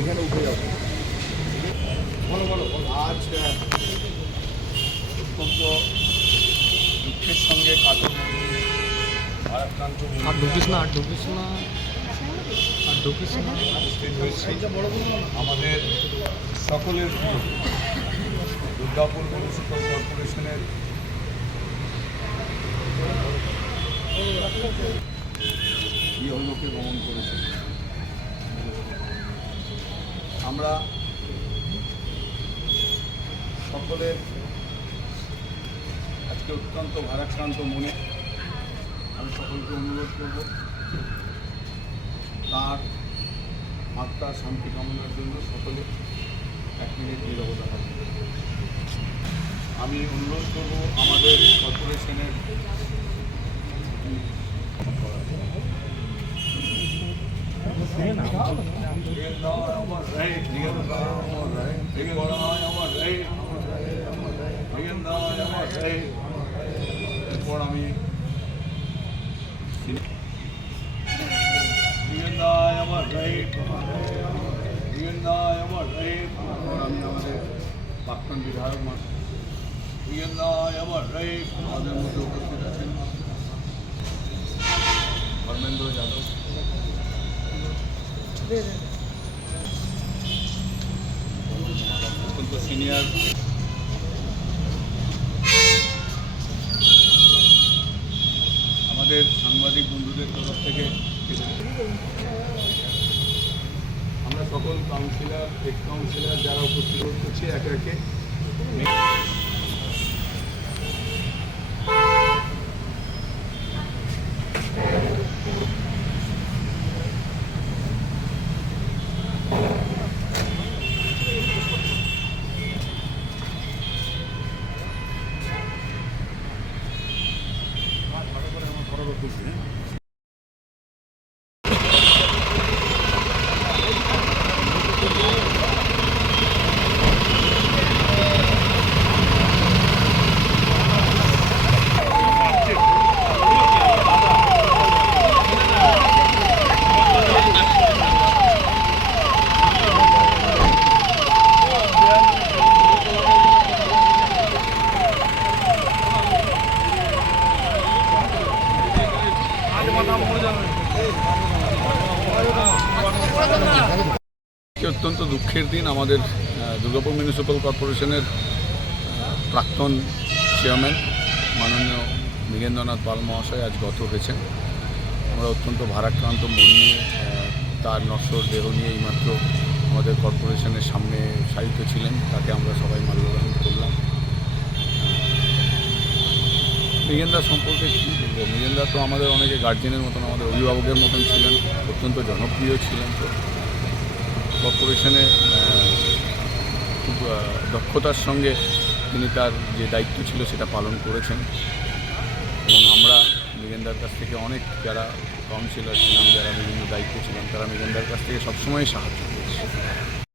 এখানে উঠে যাবো। বলো বলো বলো। আজ অত্যন্ত দুঃখের সঙ্গে কাতর ভারাক্রান্ত উপস্থিত হয়েছি আমাদের সকলের প্রিয় দুর্গাপুর মিউনিসিপ্যাল কর্পোরেশনের ইহলোকে গমন করেছে। আমরা সকলের আজকে অত্যন্ত ভারাক্রান্ত মনে আমি সকলকে অনুরোধ করব তার আত্মার শান্তি কামনার জন্য সকলে 1 মিনিট নীরবতা পালন করব। আমি অনুরোধ করব আমাদের কর্পোরেশনের এরপর আমি আমি আমাদের প্রাক্তন বিধায়ক আমাদের মধ্যে উপস্থিত আছেন ধর্মেন্দ্র যাদব, অত্যন্ত সিনিয়র আমাদের সাংবাদিক বন্ধুদের তরফ থেকে আমরা সকল কাউন্সিলর এক্স কাউন্সিলর যারা উপস্থিত করছি একে একে অত্যন্ত দুঃখের দিন। আমাদের দুর্গাপুর মিউনিসিপ্যাল কর্পোরেশনের প্রাক্তন চেয়ারম্যান মাননীয় মৃগেন্দ্রনাথ পাল মহাশয় আজ গত হয়েছেন। আমরা অত্যন্ত ভারাক্রান্ত মন নিয়ে তার নশ্বর দেহ নিয়ে এইমাত্র আমাদের কর্পোরেশনের সামনে শায়িত ছিলেন, তাকে আমরা সবাই মাল্যদান করলাম। মৃগেন্দা সম্পর্কে কী বলবো, মৃগেন্দা তো আমাদের অনেকে গার্জেনের মতন, আমাদের অভিভাবকের মতন ছিলেন, অত্যন্ত জনপ্রিয় ছিলেন। তো কর্পোরেশনে খুব দক্ষতার সঙ্গে তিনি তার যে দায়িত্ব ছিল সেটা পালন করেছেন এবং আমরা মৃগেন্দার কাছ থেকে অনেক যারা কাউন্সিলর ছিলাম, যারা বিভিন্ন দায়িত্বে ছিলাম, তারা মৃগেন্দার কাছ থেকে সবসময় সাহায্য করেছি।